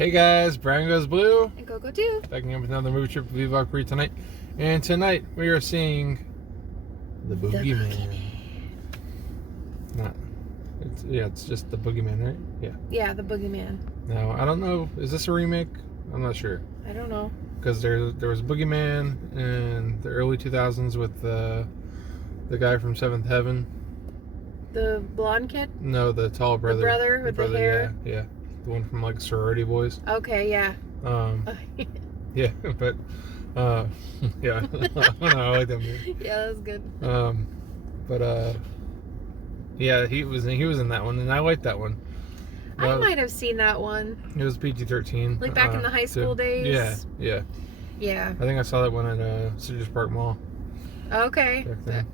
Hey guys, Brian Goes Blue. And Go too. Back again with another movie trip vlog for you tonight. And tonight we are seeing the Boogeyman. It's just the Boogeyman, right? Yeah. Yeah, the Boogeyman. Now, I don't know, is this a remake? I'm not sure. I don't know. Because there was Boogeyman in the early 2000s with the guy from Seventh Heaven. The blonde kid? No, the tall brother. The brother with the hair? Yeah. The one from like Sorority Boys. Okay, yeah. Yeah, but yeah, I like that movie. Yeah, that was good. Yeah, he was in that one, and I liked that one. I might have seen that one. It was PG-13. Like back in the high school days. Yeah. I think I saw that one at Citrus Park Mall. Okay.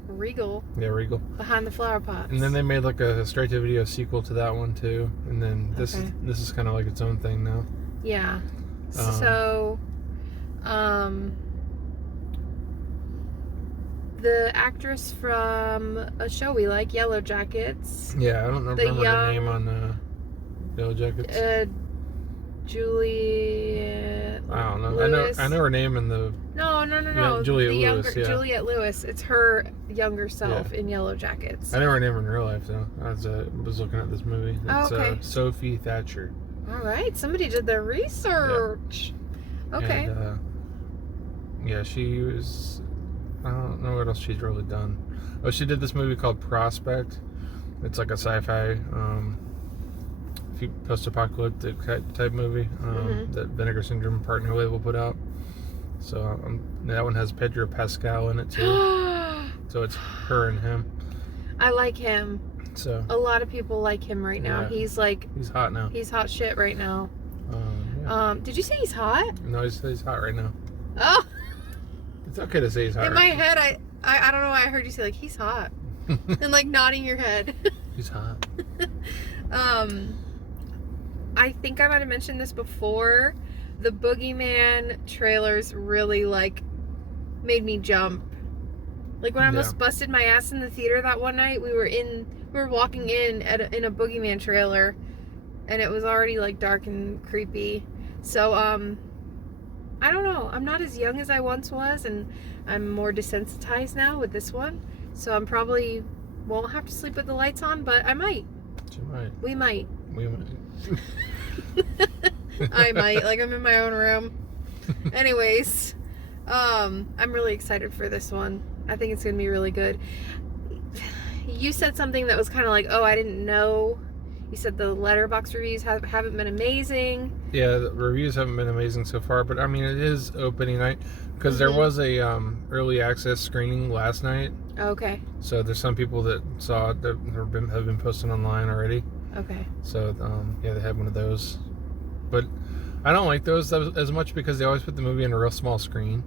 Regal. Yeah, Regal. Behind the flower pots. And then they made like a straight-to-video sequel to that one too, and then this is kind of like its own thing now. Yeah. So, the actress from a show we like, Yellow Jackets. Yeah, I don't remember her name on Yellow Jackets. Juliet. I don't know. Lewis. I know her name in the. No. Juliet the Lewis. Younger, yeah. Juliet Lewis. It's her younger self in Yellow Jackets. I know her name in real life though. I was looking at this movie. It's okay. Sophie Thatcher. All right, somebody did their research. Yeah. Okay. And, yeah, she was. I don't know what else she's really done. Oh, she did this movie called Prospect. It's like a sci-fi, post-apocalyptic type movie that Vinegar Syndrome partner label put out. So that one has Pedro Pascal in it too. So it's her and him. I like him. So a lot of people like him right now. Yeah. He's hot now. He's hot shit right now. Yeah. Did you say he's hot? No, he's hot right now. Oh. It's okay to say he's hot. In my head, I don't know why I heard you say like he's hot, and like nodding your head. He's hot. I think I might have mentioned this before. The Boogeyman trailers really made me jump. Like when I almost busted my ass in the theater that one night. We were walking in in a Boogeyman trailer, and it was already like dark and creepy. So I don't know. I'm not as young as I once was, and I'm more desensitized now with this one. So I'm probably won't have to sleep with the lights on, but I might. She might. We might. I might. Like I'm in my own room. Anyways, I'm really excited for this one. I think it's gonna be really good. You said something that was kind of like, oh, I didn't know. You said the Letterboxd reviews haven't been amazing. Yeah, the reviews haven't been amazing so far, but I mean it is opening night because there was a early access screening last night. Okay. So there's some people that saw it that have been posting online already. Okay. So yeah, they had one of those, but I don't like those as much because they always put the movie in a real small screen,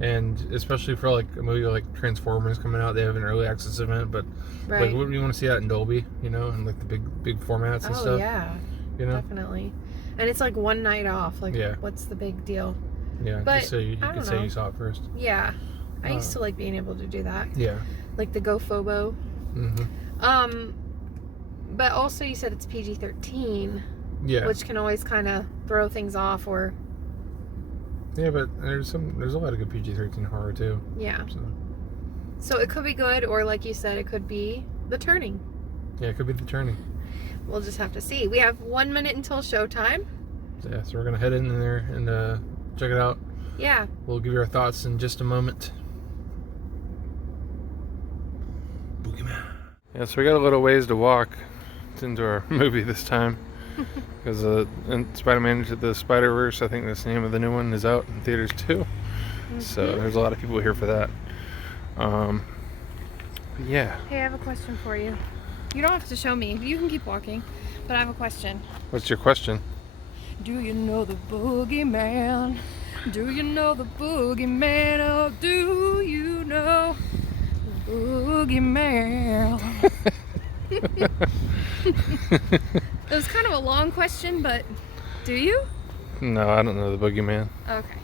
and especially for like a movie like Transformers coming out, they have an early access event, but like, wouldn't you want to see that in Dolby, and like the big formats and stuff? Oh yeah, definitely. And it's like one night off. Like, what's the big deal? Yeah, but just so you could say you saw it first. Yeah, I used to like being able to do that. Yeah, like the GoFobo. But also you said it's PG-13. Yeah, which can always kind of throw things off, or. Yeah, but there's a lot of good PG-13 horror too. Yeah. So it could be good, or like you said, it could be The Turning. Yeah, it could be The Turning. We'll just have to see. We have 1 minute until showtime. Yeah, so we're gonna head in there and check it out. Yeah. We'll give you our thoughts in just a moment. Boogeyman. Yeah, so we got a little ways to walk into our movie this time. Because Spider-Man Into the Spider-Verse, I think that's the name of the new one, is out in theaters too. So there's a lot of people here for that. Yeah. Hey, I have a question for you. You don't have to show me. You can keep walking. But I have a question. What's your question? Do you know the Boogeyman? Do you know the Boogeyman? Oh, do you know the Boogeyman? It was kind of a long question, but do you? No, I don't know the Boogeyman. Okay.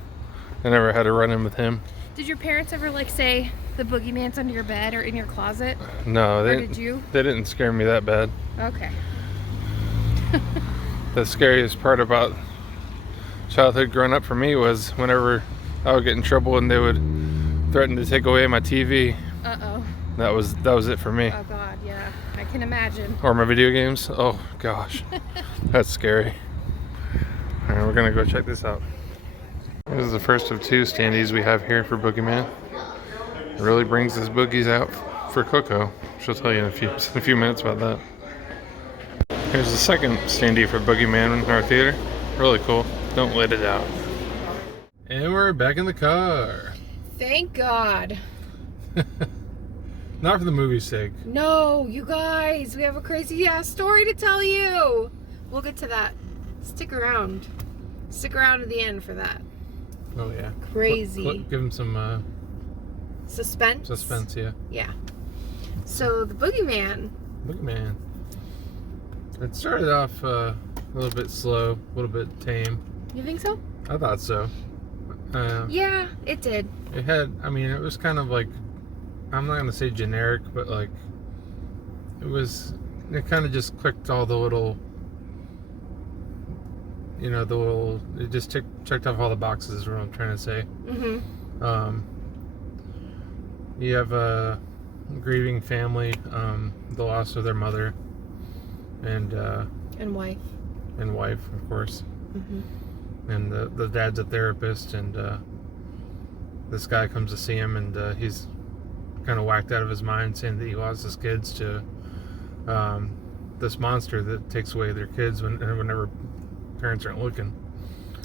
I never had a run-in with him. Did your parents ever say the Boogeyman's under your bed or in your closet? No, did you? They didn't scare me that bad. Okay. the scariest part about childhood growing up for me was whenever I would get in trouble and they would threaten to take away my TV. Uh-oh. That was it for me. Oh God, yeah. I can imagine. Or my video games. Oh gosh. That's scary. Alright, we're gonna go check this out. This is the first of 2 standees we have here for Boogeyman. It really brings his boogies out for Coco. She'll tell you in a few minutes about that. Here's the second standee for Boogeyman in our theater. Really cool. Don't let it out. And we're back in the car. Thank God. Not for the movie's sake. No, you guys, we have a crazy ass story to tell you. We'll get to that. Stick around. Stick around to the end for that. Oh yeah. Crazy. Give him some suspense. Suspense, yeah. Yeah. So the Boogeyman. Boogeyman. It started off a little bit slow, a little bit tame. You think so? I thought so. Yeah, it did. It had, I mean, it was kind of like, I'm not gonna say generic, but like, it kind of just clicked all the little, it just checked off all the boxes, is what I'm trying to say. Mm-hmm. You have a grieving family, the loss of their mother, and wife. And wife, of course. Mm-hmm. And the dad's a therapist, and this guy comes to see him, and he's kind of whacked out of his mind, saying that he lost his kids to this monster that takes away their kids whenever parents aren't looking.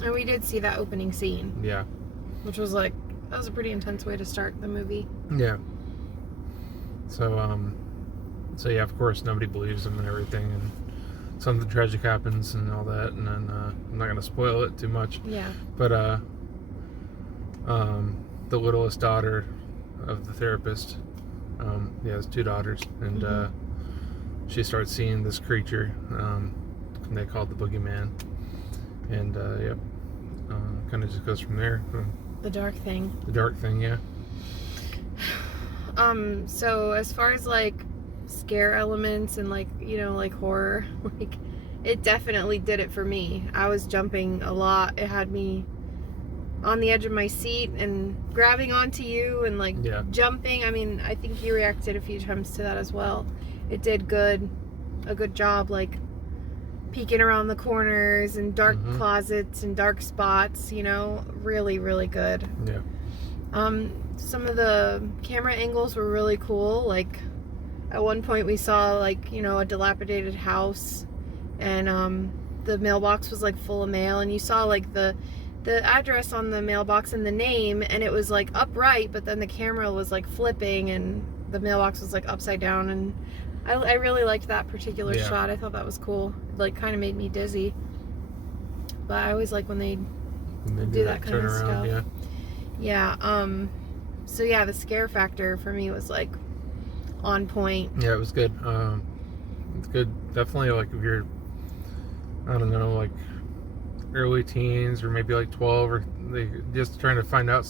And we did see that opening scene. Yeah. Which was like, that was a pretty intense way to start the movie. Yeah. So yeah, of course, nobody believes him and everything, and something tragic happens and all that, and then I'm not going to spoil it too much. Yeah. But the littlest daughter of the therapist, he has 2 daughters, and she starts seeing this creature, they call it the Boogeyman, and yep, kind of just goes from there. The dark thing. The dark thing, yeah. So as far as like scare elements and like, like horror, like it definitely did it for me. I was jumping a lot. It had me on the edge of my seat and grabbing onto you and like jumping. I mean, I think you reacted a few times to that as well. It did a good job, like peeking around the corners and dark closets and dark spots, really, really good. Yeah. Some of the camera angles were really cool. Like at one point we saw like, a dilapidated house, and the mailbox was like full of mail, and you saw like the address on the mailbox and the name, and it was like upright, but then the camera was like flipping and the mailbox was like upside down, and I really liked that particular shot. I thought that was cool. It, like, kind of made me dizzy. But I always like when they do that kind of stuff. Yeah. So yeah, the scare factor for me was like on point. Yeah, it was good. It's good. Definitely, like if you're, I don't know, like early teens or maybe like 12, or they just trying to find out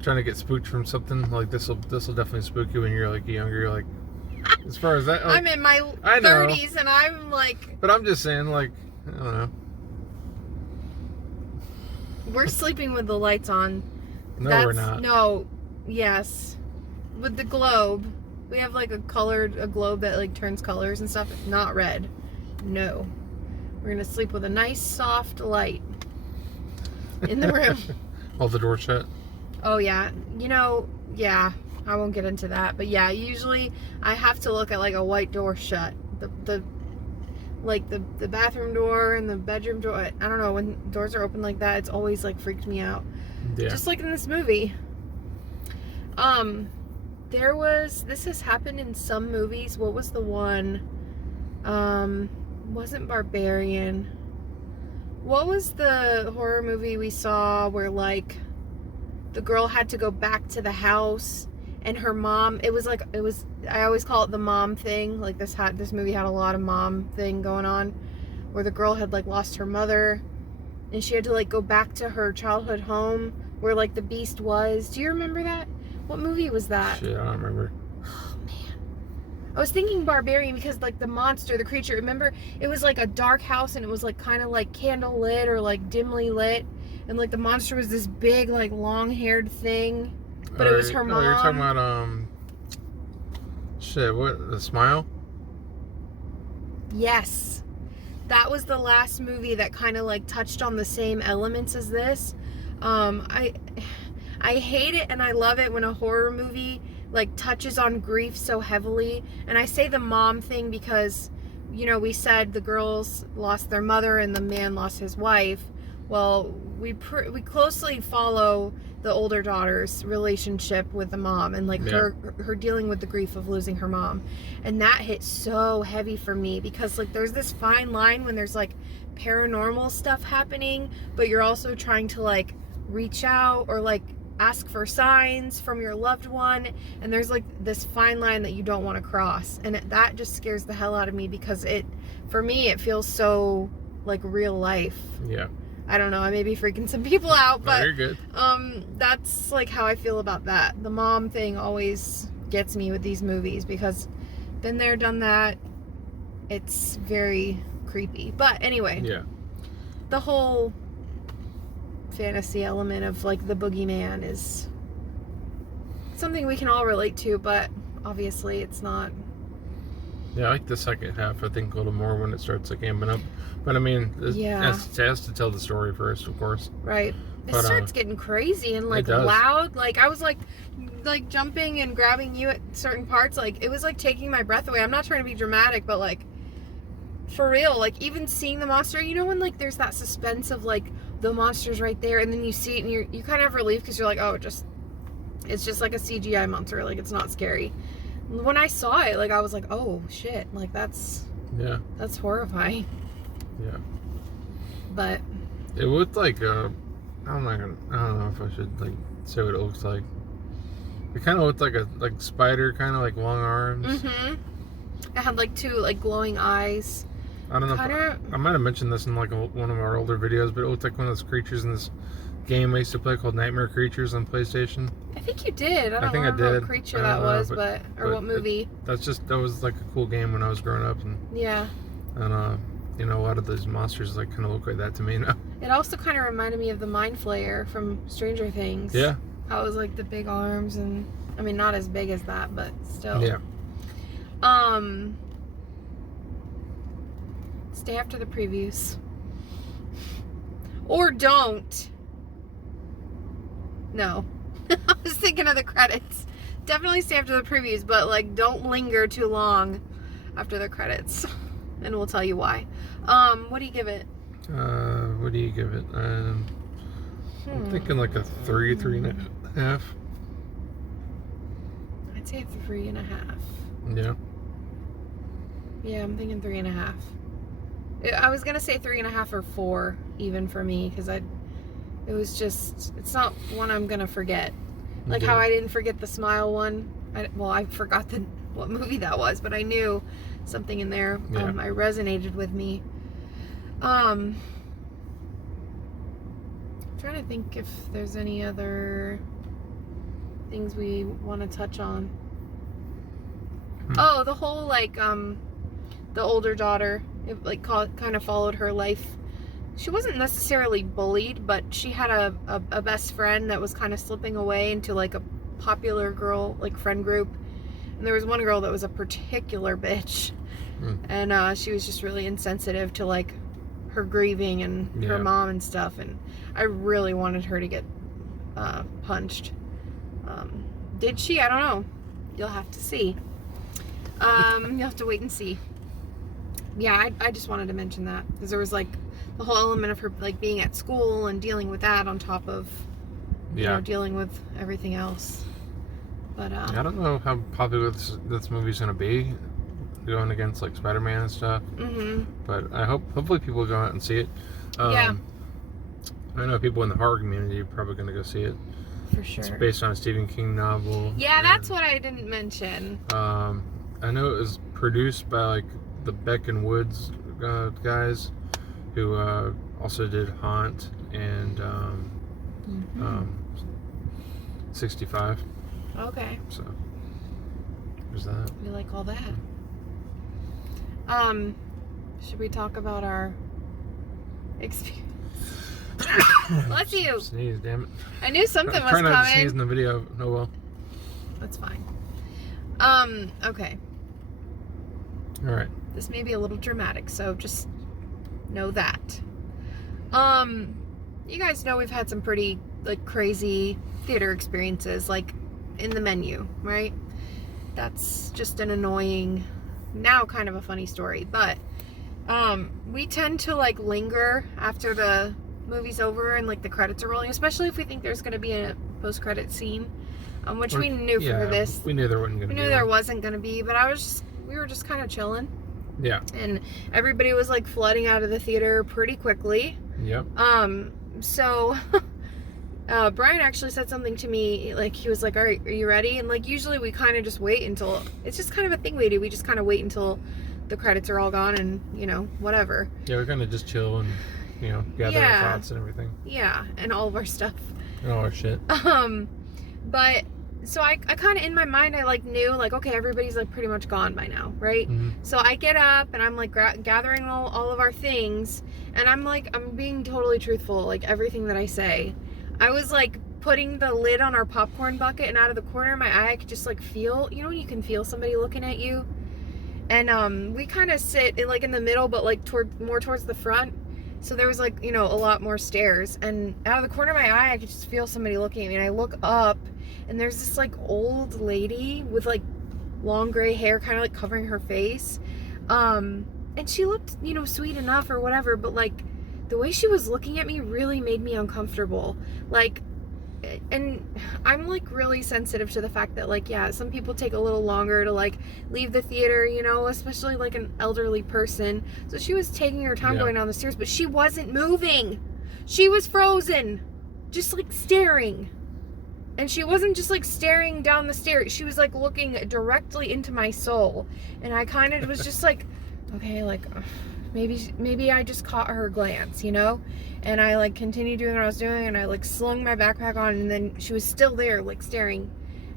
trying to get spooked from something, like this will definitely spook you when you're like younger. You're like, as far as that, like, I'm in my 30s and I'm like, but I'm just saying, like, I don't know. We're sleeping with the lights on. No, we're not. No, yes, with the globe. We have like a globe that like turns colors and stuff. Not red. No, we're gonna sleep with a nice soft light in the room. All the doors shut. Oh yeah, yeah. I won't get into that, but yeah, usually I have to look at like a white door shut. The bathroom door and the bedroom door. I don't know, when doors are open like that, it's always like freaked me out. Yeah. Just like in this movie. This has happened in some movies. What was the one? Wasn't Barbarian. What was the horror movie we saw where like the girl had to go back to the house and her mom, I always call it the mom thing. Like this movie had a lot of mom thing going on, where the girl had like lost her mother and she had to like go back to her childhood home where like the beast was. Do you remember that? What movie was that? Shit, I don't remember. Oh man. I was thinking Barbarian because, like, the monster, the creature, remember, it was like a dark house and it was like kind of like candle lit or like dimly lit, and like the monster was this big, like, long-haired thing, but it was her mom. Oh, you're talking about shit, what, The Smile? Yes, that was the last movie that kind of like touched on the same elements as this. I hate it and I love it when a horror movie like touches on grief so heavily. And I say the mom thing because, you know, we said the girls lost their mother and the man lost his wife. Well, we closely follow the older daughter's relationship with the mom and like her dealing with the grief of losing her mom. And that hit so heavy for me because like there's this fine line when there's like paranormal stuff happening, but you're also trying to like reach out or like ask for signs from your loved one, and there's like this fine line that you don't want to cross, and that just scares the hell out of me because for me it feels so like real life. Yeah, I don't know, I may be freaking some people out, but no, you're good. That's like how I feel about that. The mom thing always gets me with these movies because been there, done that. It's very creepy. But anyway, yeah, the whole fantasy element of like the boogeyman is something we can all relate to, but obviously it's not. Yeah, I like the second half, I think, a little more when it starts like amping up. But I mean, it has to tell the story first, of course. Right. It starts getting crazy and like loud. Like I was like jumping and grabbing you at certain parts. Like it was like taking my breath away. I'm not trying to be dramatic, but like for real, like even seeing the monster, you know, when like there's that suspense of like the monster's right there and then you see it and you kind of have relief because you're like, oh, it's just like a CGI monster, like it's not scary. When I saw it, like I was like, oh shit, like that's horrifying. Yeah. But it looked like I don't know if I should like say what it looks like. It kind of looked like a spider, kind of like long arms. It had like two like glowing eyes. I don't know. I might have mentioned this in like one of our older videos, but it looked like one of those creatures in this game I used to play called Nightmare Creatures on PlayStation. I think you did. I don't know what creature that was, but what movie. That was like a cool game when I was growing up, and you know, a lot of those monsters like kind of look like that to me now. It also kind of reminded me of the Mind Flayer from Stranger Things. Yeah. How it was like the big arms, and I mean not as big as that, but still. Yeah. Stay after the previews. Or don't. No. I was thinking of the credits. Definitely stay after the previews, but like don't linger too long after the credits. And we'll tell you why. What do you give it? What do you give it? I'm thinking like a 3.5. I'd say 3.5. Yeah. Yeah, I'm thinking 3.5. I was gonna say 3.5 or 4 even for me because it's not one I'm gonna forget. Like how I didn't forget the Smile one. I forgot what movie that was, but I knew something in there. Yeah. I resonated with me. Trying to think if there's any other things we want to touch on. Oh, the whole like the older daughter, it like kind of followed her life. She wasn't necessarily bullied, but she had a best friend that was kind of slipping away into like a popular girl like friend group, and there was one girl that was a particular bitch, and she was just really insensitive to like her grieving and her mom and stuff, and I really wanted her to get punched. Did she? I don't know. You'll have to see. You'll have to wait and see. Yeah, I just wanted to mention that because there was like the whole element of her like being at school and dealing with that on top of you know, dealing with everything else. But I don't know how popular this movie's gonna be going against like Spider-Man and stuff. But I hopefully people go out and see it. I know people in the horror community are probably gonna go see it. For sure. It's based on a Stephen King novel. Yeah, that's what I didn't mention. I know it was produced by like the Beck and Woods guys, who also did Haunt and 65. Okay. So There's that. We like all that. Should we talk about our experience? Bless you. Sneeze, damn it. I knew something was coming. Try not to coming. sneeze in the video. No, well. That's fine. Okay. All right. This may be a little dramatic, so just know that. You guys know we've had some pretty like crazy theater experiences, like in the menu, right? That's just an annoying, now kind of a funny story, but we tend to like linger after the movie's over and like the credits are rolling, especially if we think there's going to be a post-credit scene, which we knew for this. We knew there wasn't going to be. We knew there wasn't going to be, but we were just kind of chilling. Yeah. And everybody was like flooding out of the theater pretty quickly. Yep. So Brian actually said something to me, like he was like, all right, are you ready? And like usually we kind of just wait until, it's just kind of a thing we do, we just kind of wait until the credits are all gone and, you know, whatever. Yeah, we're gonna just chill and, you know, gather our thoughts and everything. Yeah, and all of our stuff. And all our shit. But so I kind of in my mind I like knew like, okay, everybody's like pretty much gone by now, right? Mm-hmm. So I get up and I'm like gathering all of our things, and I'm being totally truthful, like everything that I say. I was like putting the lid on our popcorn bucket, and out of the corner of my eye I could just like feel, you know when you can feel somebody looking at you? And we kind of sit in the middle, but like more towards the front. So there was like, you know, a lot more stairs, and out of the corner of my eye I could just feel somebody looking at me, and I look up and there's this like old lady with like long gray hair kind of like covering her face. And she looked, you know, sweet enough or whatever, but like the way she was looking at me really made me uncomfortable. Like, and I'm like really sensitive to the fact that like, yeah, some people take a little longer to like leave the theater, you know, especially like an elderly person. So she was taking her time going down the stairs, but she wasn't moving. She was frozen, just like staring. And she wasn't just like staring down the stairs. She was like looking directly into my soul. And I kind of was just like, okay, like maybe I just caught her glance, you know? And I like continued doing what I was doing, and I like slung my backpack on, and then she was still there like staring.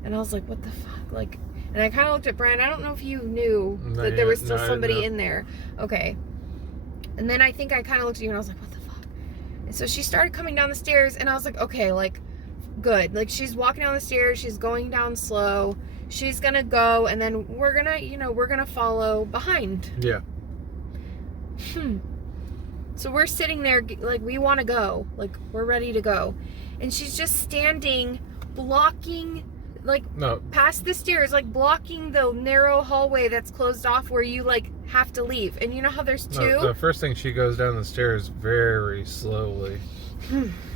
And I was like, what the fuck? Like, and I kind of looked at Brian. I don't know if you knew that there was still somebody in there. Okay. And then I think I kind of looked at you and I was like, what the fuck? And so she started coming down the stairs, and I was like, okay, like, good. Like, she's walking down the stairs, she's going down slow, she's gonna go, and then we're gonna follow behind. Yeah. So we're sitting there like, we want to go, like we're ready to go, and she's just standing blocking, like, past the stairs, like blocking the narrow hallway that's closed off where you like have to leave. And you know how there's two? The first thing, she goes down the stairs very slowly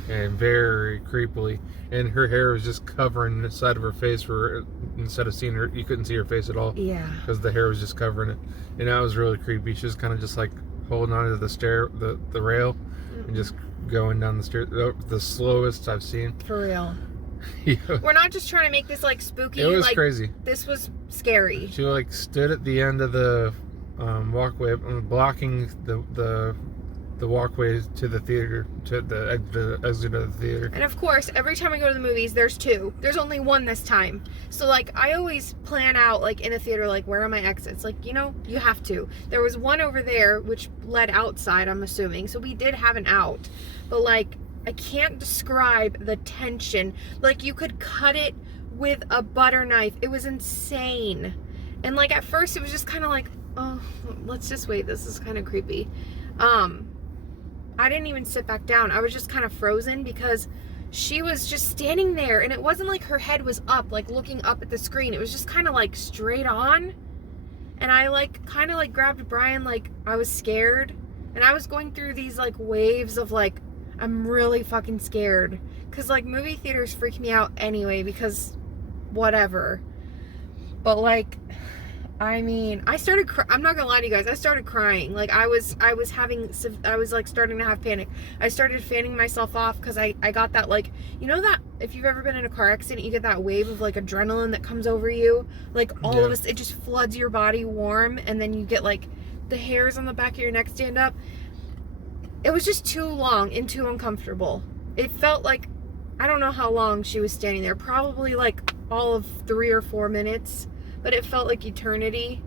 and very creepily, and her hair was just covering the side of her face, where instead of seeing her, you couldn't see her face at all. Yeah. Because the hair was just covering it. And that was really creepy. She was kind of just like holding onto the rail, and just going down the stairs, the slowest I've seen. For real. Yeah. We're not just trying to make this like spooky. It was like, crazy. This was scary. She like stood at the end of the walkway, blocking the walkway to the theater, to the exit of the theater. And of course, every time I go to the movies, there's two. There's only one this time. So like, I always plan out like in a theater, like, where are my exits? Like, you know, you have to. There was one over there which led outside, I'm assuming. So we did have an out. But like, I can't describe the tension. Like, you could cut it with a butter knife. It was insane. And like, at first it was just kind of like, oh, let's just wait. This is kind of creepy. I didn't even sit back down. I was just kind of frozen because she was just standing there, and it wasn't like her head was up, like looking up at the screen. It was just kind of like straight on. And I like kind of like grabbed Brian, like I was scared, and I was going through these like waves of like, I'm really fucking scared, because like movie theaters freak me out anyway, because whatever. But like, I mean, I'm not gonna lie to you guys, I started crying. Like, I was like starting to have panic. I started fanning myself off because I got that, like, you know that if you've ever been in a car accident, you get that wave of like adrenaline that comes over you, like all of us, it just floods your body warm, and then you get like the hairs on the back of your neck stand up. It was just too long and too uncomfortable. It felt like, I don't know how long she was standing there, probably like all of 3 or 4 minutes. but it felt like eternity.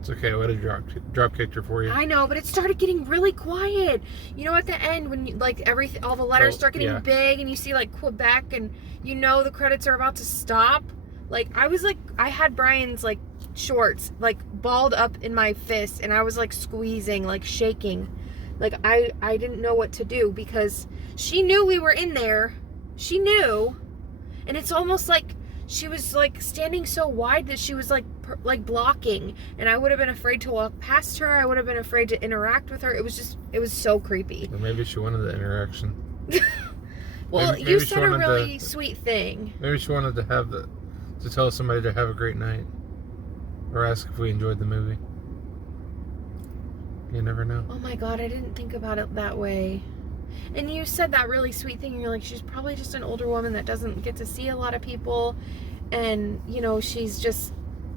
It's okay. I would have drop kicked her for you. I know, but it started getting really quiet. You know, at the end when you, like all the letters start getting big, and you see like Quebec, and you know the credits are about to stop. Like I had Brian's like shorts like balled up in my fist, and I was like squeezing, like shaking. Like I didn't know what to do because she knew we were in there. She knew, and it's almost like she was like standing so wide that she was like blocking, and I would have been afraid to walk past her. I would have been afraid to interact with her. It was so creepy. Or maybe she wanted the interaction. Well, maybe you said a really sweet thing. Maybe she wanted to tell somebody to have a great night, or ask if we enjoyed the movie. You never know. Oh my God, I didn't think about it that way. And you said that really sweet thing, and you're like, she's probably just an older woman that doesn't get to see a lot of people, and you know, this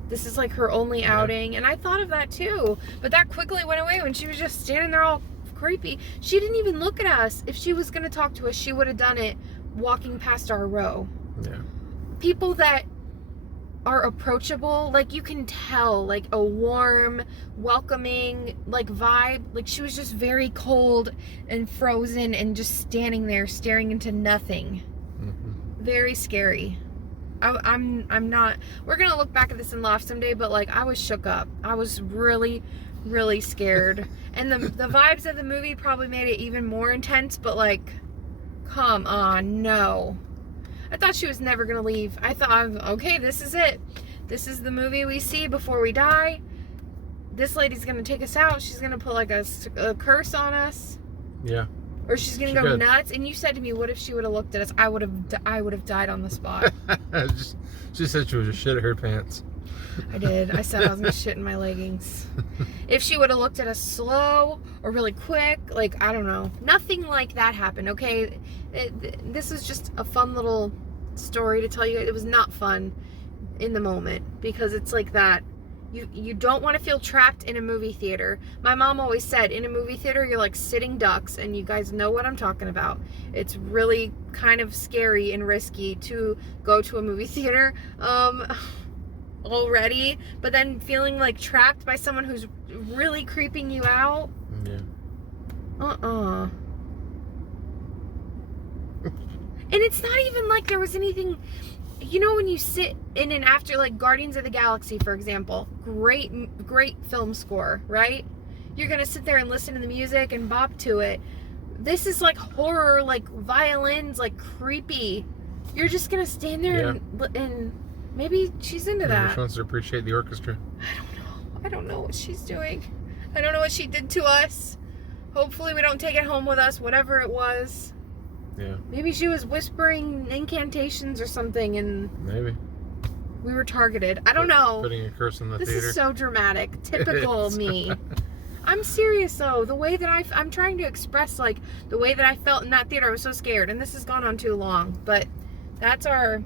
is like her only outing. And I thought of that too, but that quickly went away when she was just standing there all creepy. She didn't even look at us. If she was going to talk to us, she would have done it walking past our row. Yeah. People that are approachable, like you can tell, like a warm, welcoming, like vibe. Like she was just very cold and frozen and just standing there staring into nothing. Mm-hmm. Very scary. I'm not. We're gonna look back at this and laugh someday, but like I was shook up. I was really, really scared, and the vibes of the movie probably made it even more intense. But like, come on, no. I thought she was never going to leave. I thought, okay, this is it. This is the movie we see before we die. This lady's going to take us out. She's going to put like a curse on us. Yeah. Or she's going to go nuts. And you said to me, what if she would have looked at us? I would have died on the spot. She said she was just shit at her pants. I did. I said I was going to shit in my leggings. If she would have looked at us slow or really quick, like, I don't know. Nothing like that happened, okay? This was just a fun little story to tell you. It was not fun in the moment because it's like that. You don't want to feel trapped in a movie theater. My mom always said, in a movie theater, you're like sitting ducks, and you guys know what I'm talking about. It's really kind of scary and risky to go to a movie theater. Already, but then feeling like trapped by someone who's really creeping you out. Yeah. And it's not even like there was anything, you know, when you sit in an after, like Guardians of the Galaxy, for example, great film score, right? You're gonna sit there and listen to the music and bop to it. This is like horror, like violins, like creepy. You're just gonna stand there and maybe she's into that. She wants to appreciate the orchestra. I don't know what she's doing. I don't know what she did to us. Hopefully we don't take it home with us, whatever it was. Yeah. Maybe she was whispering incantations or something, and maybe we were targeted. I don't know. Putting a curse in the theater. This is so dramatic. Typical me. I'm serious though. The way that I'm trying to express like the way that I felt in that theater. I was so scared, and this has gone on too long. But that's our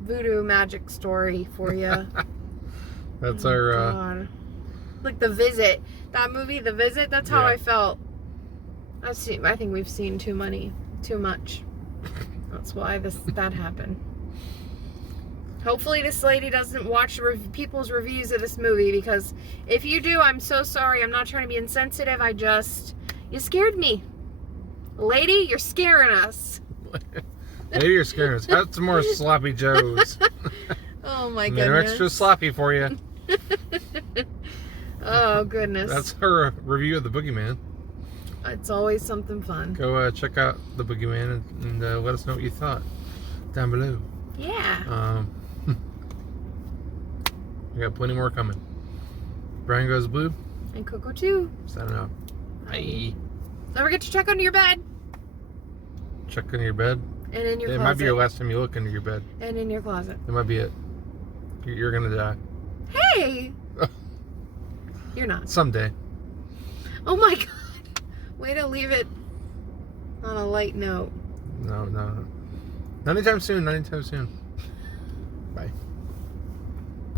voodoo magic story for you. That's our God. Like The Visit, that movie The Visit, that's how I felt. I think we've seen too much. That's why that happened. Hopefully this lady doesn't watch people's reviews of this movie, because if you do, I'm so sorry. I'm not trying to be insensitive. You scared me. Lady, you're scaring us. Lady, you're scaring us. Have some more sloppy joes. Oh my goodness. They're extra sloppy for you. Oh goodness. That's her review of the Boogeyman. It's always something fun. Go check out the Boogeyman and let us know what you thought down below. Yeah. We got plenty more coming. Brian Goes Blue. And Coco too. Signing out. Bye. Don't forget to check under your bed. Check under your bed. And in your closet. It might be your last time you look under your bed. And in your closet. It might be it. You're gonna die. Hey! You're not. Someday. Oh my God. Way to leave it on a light note. No. Not anytime soon. Bye.